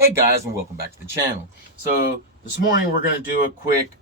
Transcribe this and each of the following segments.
Hey guys, and welcome back to the channel. So this morning we're going to do a quick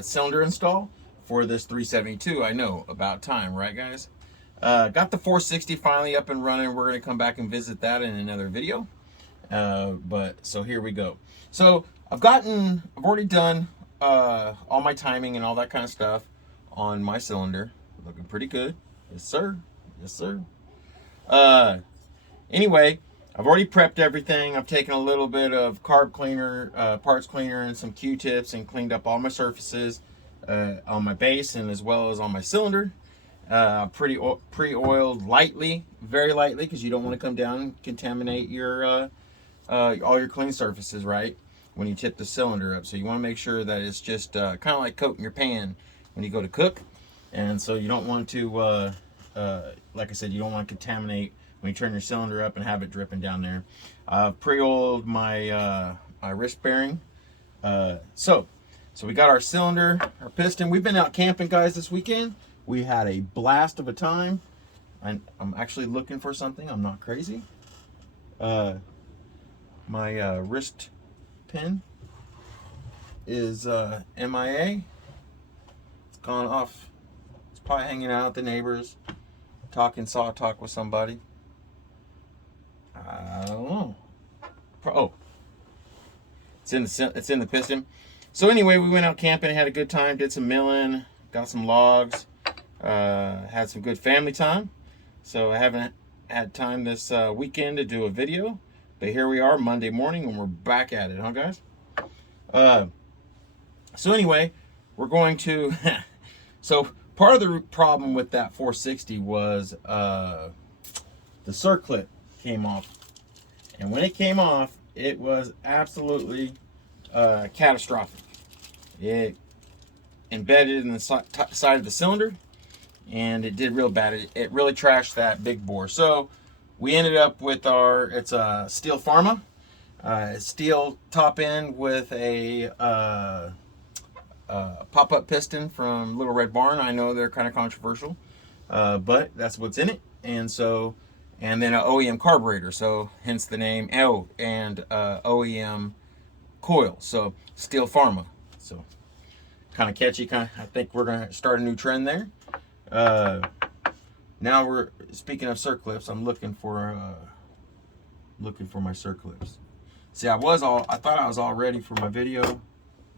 cylinder install for this 372. I know, about time, right guys? Got the 460 finally up and running. We're going to come back and visit that in another video. So here we go. So I've already done all my timing and all that kind of stuff on my cylinder. Looking pretty good. Yes sir, yes sir. Anyway, I've already prepped everything. I've taken a little bit of carb cleaner, parts cleaner, and some Q-tips and cleaned up all my surfaces on my base and as well as on my cylinder. Pre-oiled lightly, very lightly, because you don't want to come down and contaminate your all your clean surfaces, right, when you tip the cylinder up. So you want to make sure that it's just kind of like coating your pan when you go to cook. And so you don't want to, like I said, you don't want to contaminate when you turn your cylinder up and have it dripping down there. I've pre-oiled my my wrist bearing. So we got our cylinder, our piston. We've been out camping, guys, this weekend. We had a blast of a time. I'm actually looking for something. I'm not crazy. My wrist pin is MIA. It's gone off. It's probably hanging out with the neighbors, talking saw talk with somebody. I don't know. Oh, it's in the piston. So anyway, we went out camping, had a good time, did some milling, got some logs, had some good family time. So I haven't had time this weekend to do a video, but here we are Monday morning and we're back at it, huh guys? So anyway, we're going to so part of the problem with that 460 was the Circlip came off, and when it came off, it was absolutely catastrophic. It embedded in the side of the cylinder, and it did real bad. It really trashed that big bore. So we ended up with it's a steel Farmmac, steel top end with a pop-up piston from Little Red Barn. I know they're kind of controversial, but that's what's in it. And then an OEM carburetor, so hence the name. And OEM coil, so steel Farmmac. So kind of catchy. I think we're gonna start a new trend there. Now we're speaking of Circlips. I'm looking for my Circlips. See, I thought I was all ready for my video,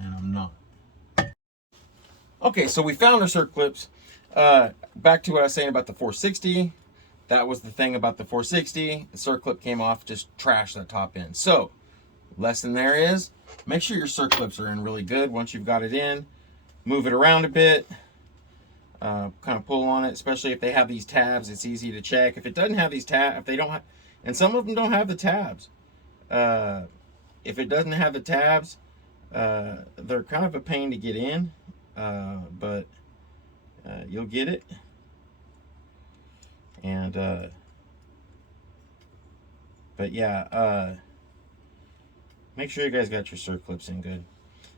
and I'm not. Okay, so we found our Circlips. Back to what I was saying about the 460. That was the thing about the 460. The Circlip came off, just trashed that top end. So, lesson there is, make sure your Circlips are in really good. Once you've got it in, move it around a bit. Kind of pull on it, especially if they have these tabs. It's easy to check. If it doesn't have these tabs, if they don't have, and some of them don't have the tabs. If it doesn't have the tabs, they're kind of a pain to get in, but you'll get it. And but yeah, make sure you guys got your Circlips in good.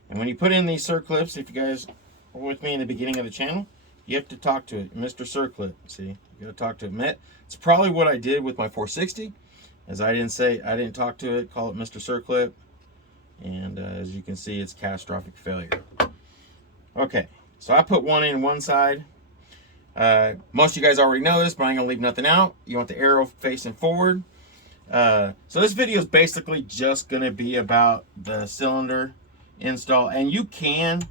And when you put in these Circlips, if you guys were with me in the beginning of the channel, you have to talk to it, Mr. Circlip. See, you gotta talk to it. It's probably what I did with my 460, as I didn't talk to it, call it Mr. Circlip, and as you can see, it's catastrophic failure. Okay, so I put one in one side. Most of you guys already know this, but I ain't gonna leave nothing out. You want the arrow facing forward. So this video is basically just gonna be about the cylinder install, and you can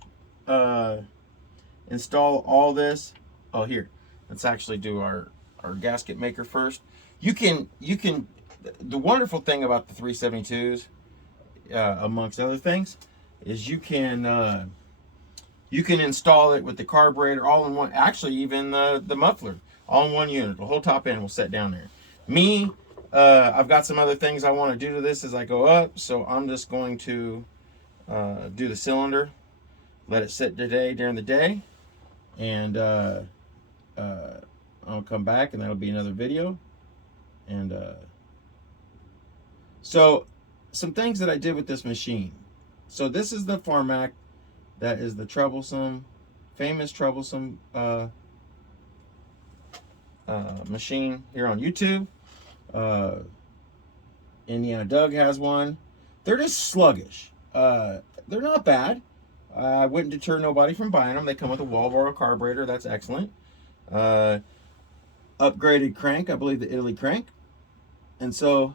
install all this. Oh, here, let's actually do our gasket maker first. You can the wonderful thing about the 372s, amongst other things, is you can install it with the carburetor all in one, actually even the muffler all in one unit. The whole top end will set down there. Me, I've got some other things I want to do to this as I go up, so I'm just going to do the cylinder, let it sit today during the day, and I'll come back and that'll be another video. And so some things that I did with this machine. So this is the Farmmac. That is the famous troublesome machine here on YouTube. Indiana Doug has one. they're just sluggish. They're not bad. I wouldn't deter nobody from buying them. They come with a Walboro carburetor. That's excellent. Upgraded crank, I believe the Italy crank. And so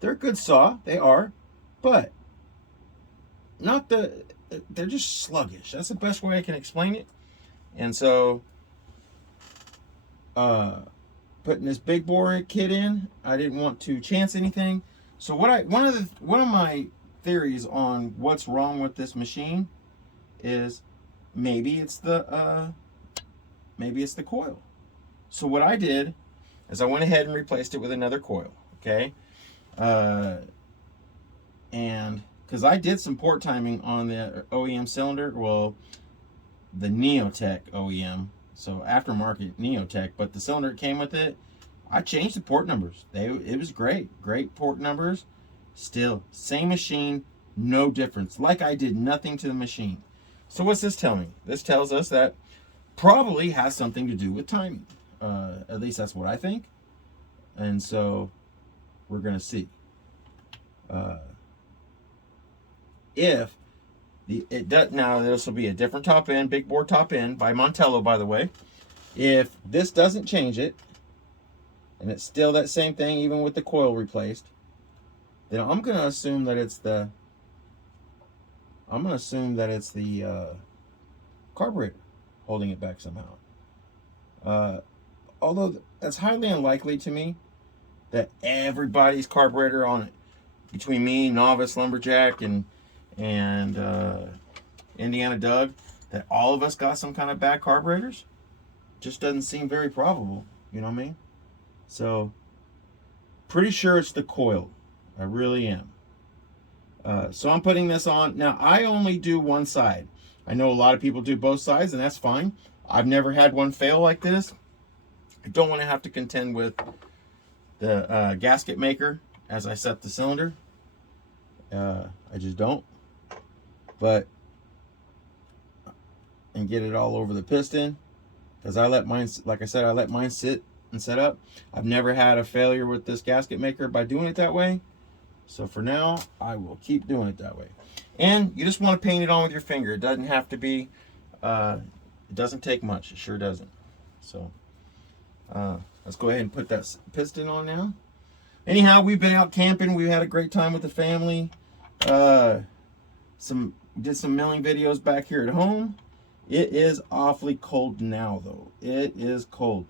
they're a good saw. They are. But not they're just sluggish. That's the best way I can explain it. And so putting this big bore kit in, I didn't want to chance anything. So one of my theories on what's wrong with this machine is maybe it's the coil. So what I did is I went ahead and replaced it with another coil. Okay, and because I did some port timing on the OEM cylinder, well, the Neo-tec OEM, so aftermarket Neo-tec, but the cylinder came with it, I changed the port numbers. It was great port numbers. Still same machine, no difference. Like I did nothing to the machine. So what's this tell me? This tells us that probably has something to do with timing. At least that's what I think. And so we're gonna see if it does. Now this will be a different top end, big bore top end by Montello, by the way. If this doesn't change it, and it's still that same thing, even with the coil replaced, then I'm gonna assume that it's the carburetor holding it back somehow. Although that's highly unlikely to me that everybody's carburetor on it, between me, novice lumberjack, and Indiana Doug, that all of us got some kind of bad carburetors. Just doesn't seem very probable. You know what I mean? So pretty sure it's the coil. I really am. So I'm putting this on. Now, I only do one side. I know a lot of people do both sides, and that's fine. I've never had one fail like this. I don't want to have to contend with the gasket maker as I set the cylinder. I just don't. But, and get it all over the piston, because I let mine, like I said, I let mine sit and set up. I've never had a failure with this gasket maker by doing it that way. So for now, I will keep doing it that way. And you just want to paint it on with your finger. It doesn't have to be, it doesn't take much. It sure doesn't. So let's go ahead and put that piston on now. Anyhow, we've been out camping. We've had a great time with the family. Did some milling videos back here at home. It is awfully cold now, though. It is cold.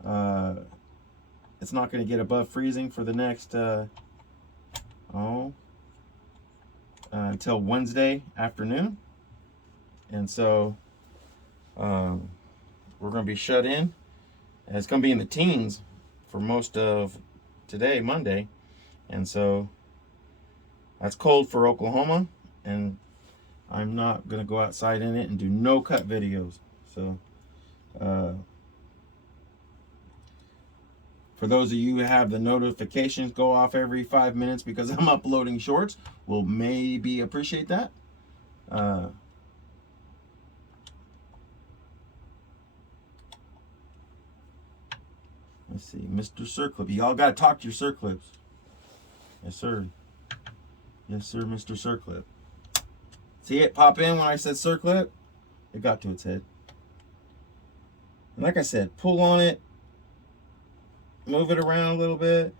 It's not going to get above freezing for the next until Wednesday afternoon, and so we're going to be shut in, and it's going to be in the teens for most of today, Monday, and so that's cold for Oklahoma, and I'm not going to go outside in it and do no cut videos. So for those of you who have the notifications go off every 5 minutes because I'm uploading shorts, will maybe appreciate that. Let's see, Mr. Circlip. Y'all got to talk to your Circlips. Yes, sir. Yes, sir, Mr. Circlip. See it pop in when I said Circlip? It got to its head. And like I said, pull on it, move it around a little bit,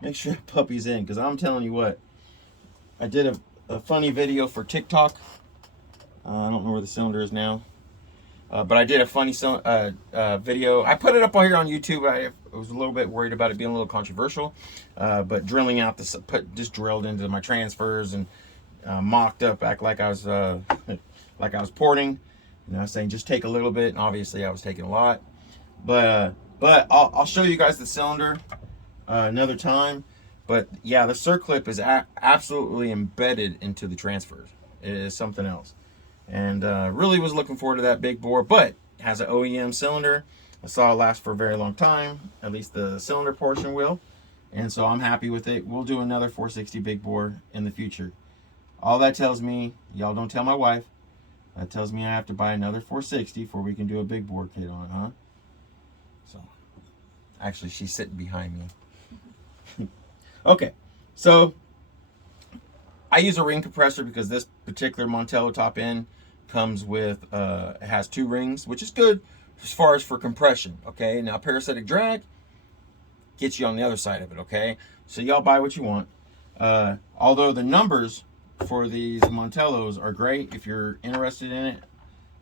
make sure the puppy's in, because I'm telling you what, I did a funny video for TikTok. I don't know where the cylinder is now, but I did a funny video. I put it up here on YouTube. I was a little bit worried about it being a little controversial, but drilling out just drilled into my transfers and mocked up, act like I was porting. You know, saying just take a little bit, and obviously I was taking a lot. But I'll show you guys the cylinder another time. But yeah, the Circlip is absolutely embedded into the transfers. It is something else. And really was looking forward to that big bore, but it has an OEM cylinder. I saw it last for a very long time. At least the cylinder portion will. And so I'm happy with it. We'll do another 460 big bore in the future. All that tells me, y'all don't tell my wife, that tells me I have to buy another 460 before we can do a big bore kit on it, huh? So, actually, she's sitting behind me. Okay, so I use a ring compressor because this particular Montello top end comes with, it has 2 rings, which is good as far as for compression, okay? Now, parasitic drag gets you on the other side of it, okay? So y'all buy what you want. Although the numbers for these Montellos are great, if you're interested in it,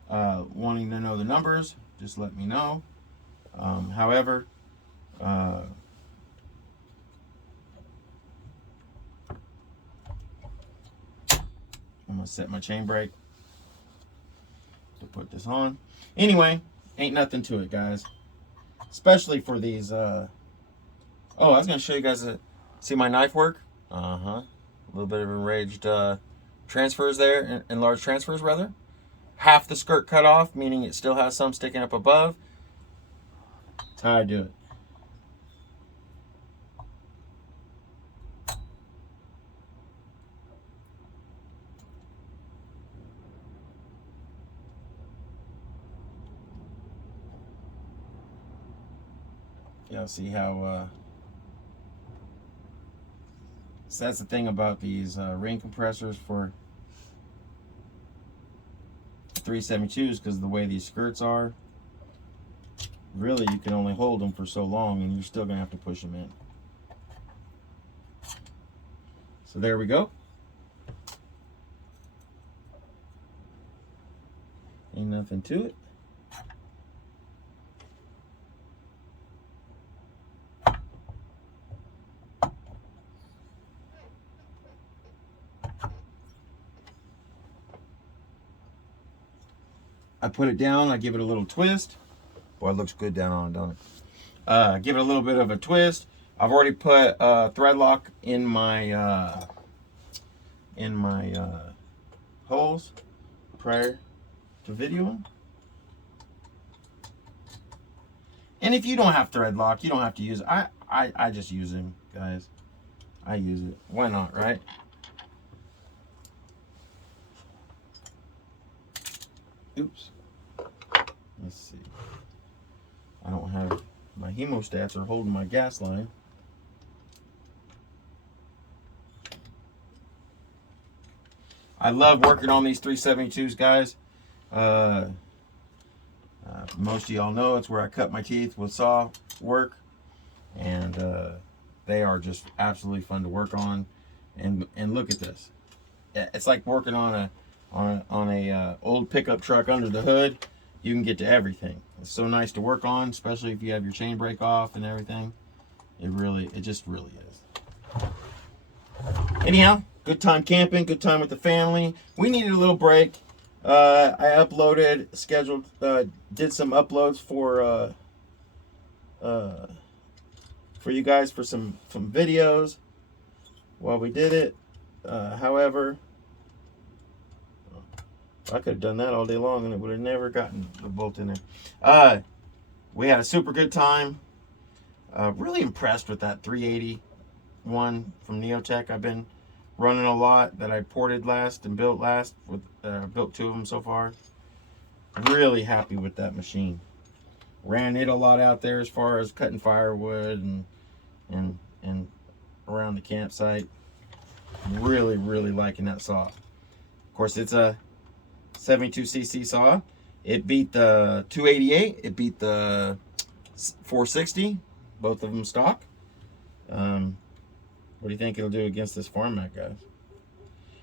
wanting to know the numbers, just let me know. However, I'm gonna set my chain brake to put this on. Anyway, ain't nothing to it, guys. Especially for these. Oh, I was gonna show you guys. See my knife work? A little bit of enraged transfers there, enlarged transfers rather. Half the skirt cut off, meaning it still has some sticking up above. That's how I do it. Y'all see how so that's the thing about these ring compressors for 372s, because the way these skirts are, really you can only hold them for so long and you're still gonna have to push them in. So there we go. Ain't nothing to it. I put it down, I give it a little twist. Boy, it looks good down on it, don't it? Give it a little bit of a twist. I've already put thread lock in my holes prior to videoing. And if you don't have thread lock, you don't have to use it. I just use them, guys. I use it. Why not, right? Oops. Let's see. I don't have my hemostats are holding my gas line. I love working on these 372s, guys. Most of y'all know it's where I cut my teeth with saw work, and they are just absolutely fun to work on. And look at this. It's like working on a old pickup truck under the hood. You can get to everything. It's so nice to work on, especially if you have your chain brake off and everything. It just really is. Anyhow, good time camping, good time with the family. We needed a little break. I uploaded, scheduled, did some uploads for you guys for some videos while we did it. However, I could have done that all day long and it would have never gotten the bolt in there. We had a super good time. Really impressed with that 381 from Neo-tec. I've been running a lot that I ported last and built last. Built 2 of them so far. Really happy with that machine. Ran it a lot out there as far as cutting firewood and around the campsite. Really liking that saw. Of course, it's a 72cc saw. It beat the 288. It beat the 460. Both of them stock. What do you think it'll do against this Farmmac, guys?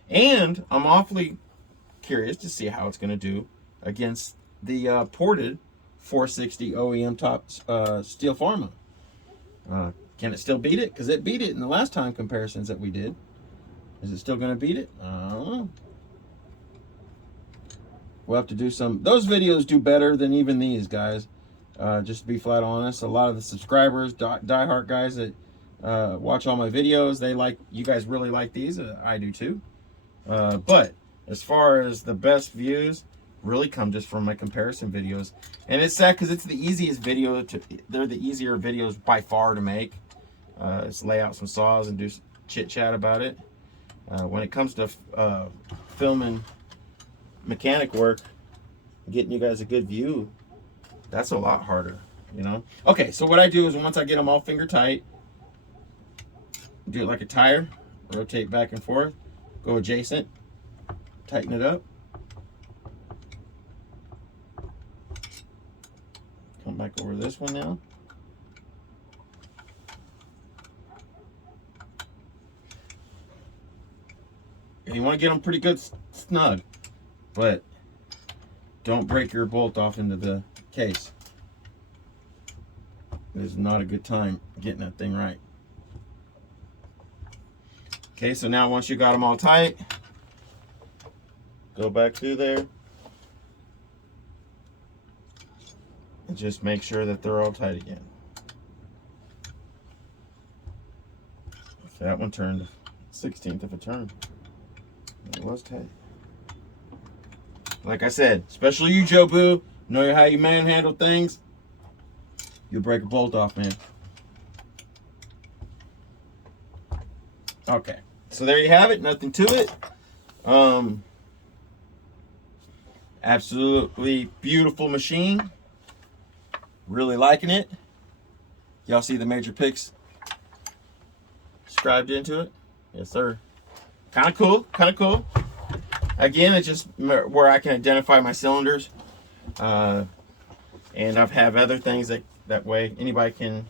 And I'm awfully curious to see how it's going to do against the ported 460 OEM top steel Farmmac. Can it still beat it? Because it beat it in the last time comparisons that we did. Is it still going to beat it? I don't know. We'll have to do some. Those videos do better than even these, guys. Just to be flat honest, a lot of the subscribers, diehard guys that watch all my videos, you guys really like these. I do too. But as far as the best views, really come just from my comparison videos. And it's sad because it's the easiest video they're the easier videos by far to make. Just lay out some saws and do chit chat about it. When it comes to filming mechanic work, getting you guys a good view, that's a lot harder, you know. Okay, so what I do is once I get them all finger tight, do it like a tire, rotate back and forth, go adjacent, tighten it up. Come back over this one now. And you want to get them pretty good snug, but don't break your bolt off into the case. This is not a good time getting that thing right. Okay, so now once you got them all tight, go back through there and just make sure that they're all tight again. That one turned 1/16 of a turn. It was tight. Like I said, especially you, Joe Boo, know how you manhandle things. You'll break a bolt off, man. Okay, so there you have it. Nothing to it. Absolutely beautiful machine. Really liking it. Y'all see the major picks scribed into it? Yes, sir. Kind of cool. Kind of cool. Again, it's just where I can identify my cylinders. And I have other things that way anybody can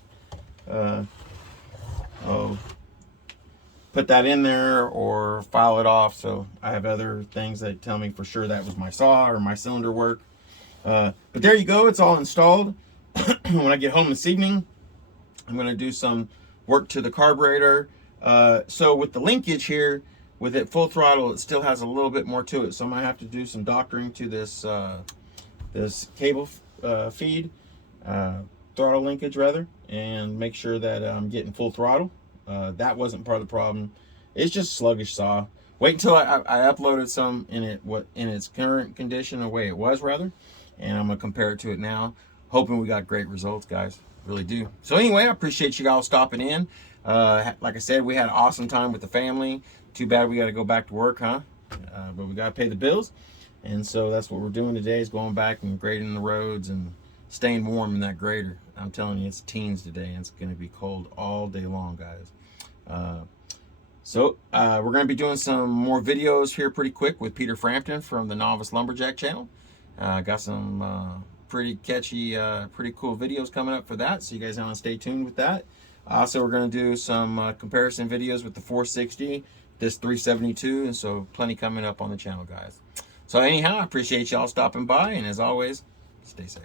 put that in there or file it off. So I have other things that tell me for sure that was my saw or my cylinder work. But there you go. It's all installed. When I get home this evening, I'm going to do some work to the carburetor. So with the linkage here, with it full throttle, it still has a little bit more to it. So I might have to do some doctoring to this this cable feed, throttle linkage rather, and make sure that I'm getting full throttle. That wasn't part of the problem. It's just sluggish saw. Wait until I uploaded some in its current condition, the way it was rather, and I'm gonna compare it to it now. Hoping we got great results, guys. Really do. So anyway, I appreciate you all stopping in. Like I said, we had an awesome time with the family. Too bad we got to go back to work, huh? But we got to pay the bills. And so that's what we're doing today, is going back and grading the roads and staying warm in that grader. I'm telling you, it's teens today, and it's going to be cold all day long, guys. We're going to be doing some more videos here pretty quick with Peter Frampton from the Novice Lumberjack channel. Got some pretty catchy, pretty cool videos coming up for that, so you guys want to stay tuned with that. Also, we're going to do some comparison videos with the 460, this 372, and so plenty coming up on the channel, guys. So anyhow, I appreciate y'all stopping by, and as always, stay safe.